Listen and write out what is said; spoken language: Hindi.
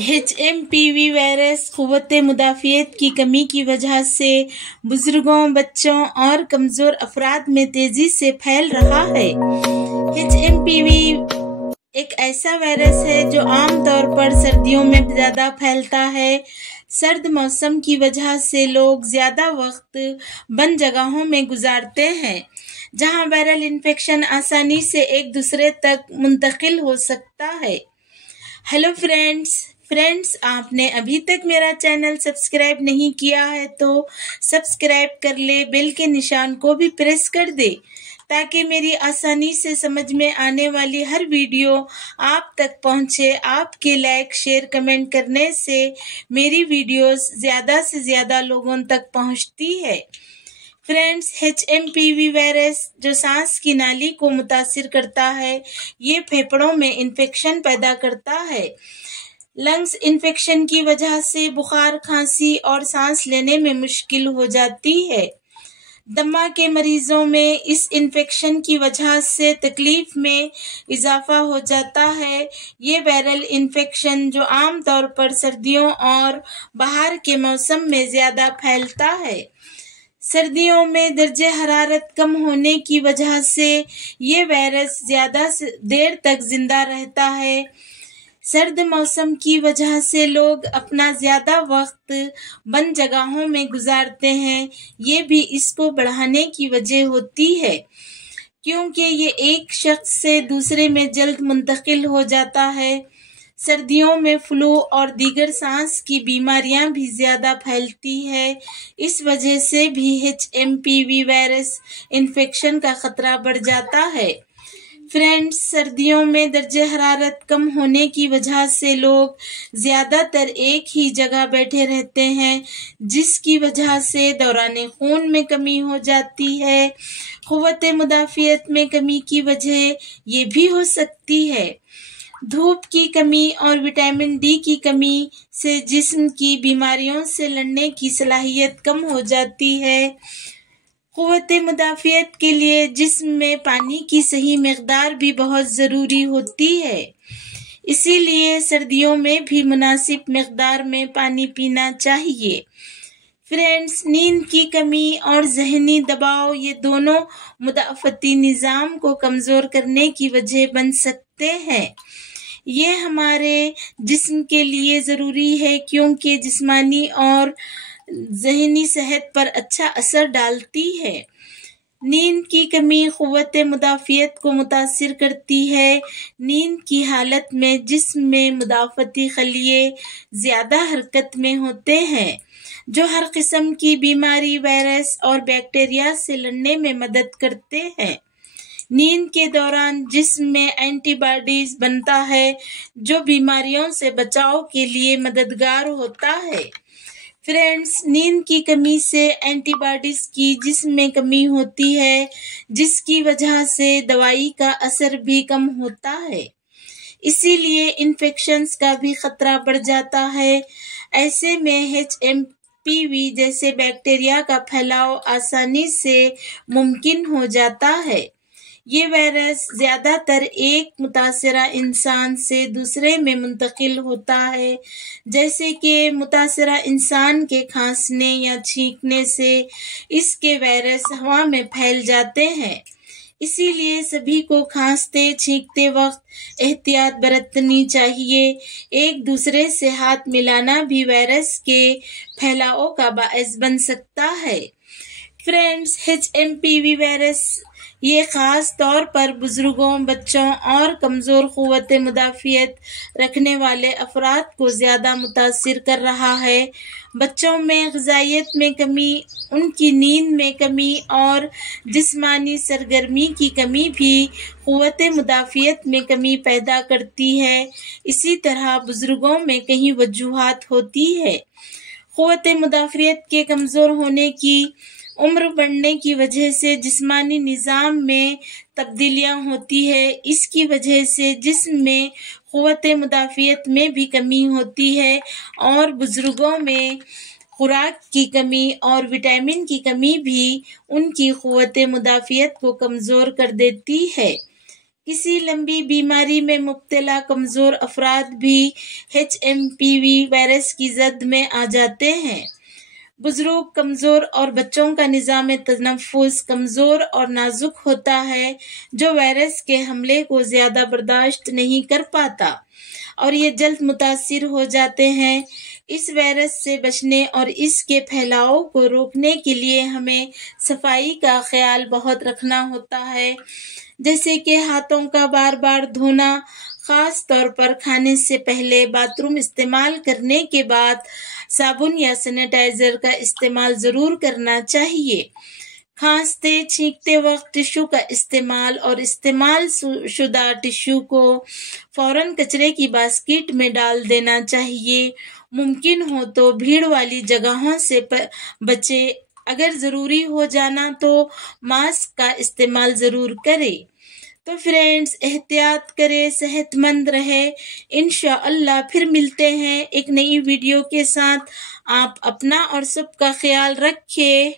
HMPV वायरस क़ुव्वत मुदाफ़ियत की कमी की वजह से बुजुर्गों, बच्चों और कमज़ोर अफराद में तेज़ी से फैल रहा है। HMPV एक ऐसा वायरस है जो आम तौर पर सर्दियों में ज़्यादा फैलता है। सर्द मौसम की वजह से लोग ज़्यादा वक्त बंद जगहों में गुजारते हैं, जहां वायरल इन्फेक्शन आसानी से एक दूसरे तक मुंतकिल हो सकता है। हेलो फ्रेंड्स, आपने अभी तक मेरा चैनल सब्सक्राइब नहीं किया है तो सब्सक्राइब कर ले, बेल के निशान को भी प्रेस कर दे ताकि मेरी आसानी से समझ में आने वाली हर वीडियो आप तक पहुंचे। आपके लाइक, शेयर, कमेंट करने से मेरी वीडियोस ज़्यादा से ज़्यादा लोगों तक पहुंचती है। फ्रेंड्स, HMPV वायरस जो सांस की नाली को मुतासिर करता है, ये फेफड़ों में इन्फेक्शन पैदा करता है। लंग्स इन्फेक्शन की वजह से बुखार, खांसी और सांस लेने में मुश्किल हो जाती है। दमा के मरीजों में इस इन्फेक्शन की वजह से तकलीफ में इजाफा हो जाता है। ये वायरल इन्फेक्शन जो आम तौर पर सर्दियों और बाहर के मौसम में ज़्यादा फैलता है। सर्दियों में दर्जे हरारत कम होने की वजह से ये वायरस ज़्यादा देर तक जिंदा रहता है। सर्द मौसम की वजह से लोग अपना ज़्यादा वक्त बंद जगहों में गुजारते हैं। ये भी इसको बढ़ाने की वजह होती है, क्योंकि ये एक शख्स से दूसरे में जल्द मुंतकिल हो जाता है। सर्दियों में फ्लू और दीगर सांस की बीमारियां भी ज़्यादा फैलती है। इस वजह से भी HMPV वायरस इन्फेक्शन का खतरा बढ़ जाता है। फ्रेंड्स, सर्दियों में दर्जे हरारत कम होने की वजह से लोग ज़्यादातर एक ही जगह बैठे रहते हैं, जिसकी वजह से दौरान खून में कमी हो जाती है। क़ुव्वत मुदाफ़ियत में कमी की वजह ये भी हो सकती है। धूप की कमी और विटामिन D की कमी से जिस्म की बीमारियों से लड़ने की सलाहियत कम हो जाती है। क़ुव्वत मुदाफ़ियत के लिए जिस्म में पानी की सही मकदार भी बहुत ज़रूरी होती है, इसीलिए सर्दियों में भी मुनासिब मकदार में पानी पीना चाहिए। फ्रेंड्स, नींद की कमी और ज़हनी दबाव ये दोनों मुदाफ़ती निज़ाम को कमज़ोर करने की वजह बन सकते हैं। ये हमारे जिस्म के लिए ज़रूरी है, क्योंकि जिस्मानी और ज़हनी सेहत पर अच्छा असर डालती है। नींद की कमी क़ुव्वत मुदाफ़ियत को मुतासिर करती है। नींद की हालत में जिस्म में मुदाफ़ती खलिये ज़्यादा हरकत में होते हैं, जो हर किस्म की बीमारी, वायरस और बैक्टीरिया से लड़ने में मदद करते हैं। नींद के दौरान जिस्म में एंटीबॉडीज बनता है, जो बीमारियों से बचाव के लिए मददगार होता है। फ्रेंड्स, नींद की कमी से एंटीबॉडीज की जिस्म में कमी होती है, जिसकी वजह से दवाई का असर भी कम होता है। इसीलिए इन्फेक्शंस का भी खतरा बढ़ जाता है। ऐसे में HMPV जैसे बैक्टीरिया का फैलाव आसानी से मुमकिन हो जाता है। ये वायरस ज़्यादातर एक मुतासरा इंसान से दूसरे में मुंतकिल होता है, जैसे कि मुतासरा इंसान के खांसने या छींकने से इसके वायरस हवा में फैल जाते हैं। इसीलिए सभी को खांसते छींकते वक्त एहतियात बरतनी चाहिए। एक दूसरे से हाथ मिलाना भी वायरस के फैलाव का बायस बन सकता है। फ्रेंड्स, HMPV वायरस ये ख़ास तौर पर बुजुर्गों, बच्चों और कमज़ोर क़ुव्वत मुदाफ़ियत रखने वाले अफराद को ज़्यादा मुतासिर कर रहा है। बच्चों में ग़िज़ाइयत में कमी, उनकी नींद में कमी और जिस्मानी सरगर्मी की कमी भी क़ुव्वत मुदाफ़ियत में कमी पैदा करती है। इसी तरह बुजुर्गों में कई वजूहात होती है। क़ुव्वत मुदाफ़ियत के कमज़ोर होने की, उम्र बढ़ने की वजह से जिस्मानी निज़ाम में तब्दीलियां होती है। इसकी वजह से जिस्म में क़ुव्वत मुदाफ़ियत में भी कमी होती है और बुजुर्गों में खुराक की कमी और विटामिन की कमी भी उनकी क़ुव्वत मुदाफ़ियत को कमज़ोर कर देती है। किसी लंबी बीमारी में मुब्तला कमज़ोर अफराद भी HMPV वायरस की जद में आ जाते हैं। बुजुर्ग, कमज़ोर और बच्चों का निज़ाम तनफ़ुस कमज़ोर और नाजुक होता है, जो वायरस के हमले को ज़्यादा बर्दाश्त नहीं कर पाता और ये जल्द मुतासिर हो जाते हैं। इस वायरस से बचने और इसके फैलाव को रोकने के लिए हमें सफाई का ख्याल बहुत रखना होता है, जैसे कि हाथों का बार बार धोना, खास तौर पर खाने से पहले, बाथरूम इस्तेमाल करने के बाद साबुन या सैनिटाइजर का इस्तेमाल ज़रूर करना चाहिए। खांसते छींकते वक्त टिश्यू का इस्तेमाल और इस्तेमाल शुदा टिश्यू को फौरन कचरे की बास्केट में डाल देना चाहिए। मुमकिन हो तो भीड़ वाली जगहों से बचे। अगर ज़रूरी हो जाना तो मास्क का इस्तेमाल ज़रूर करें। तो फ्रेंड्स, एहतियात करें, सेहतमंद रहे। इंशाअल्लाह फिर मिलते हैं एक नई वीडियो के साथ। आप अपना और सबका ख्याल रखें।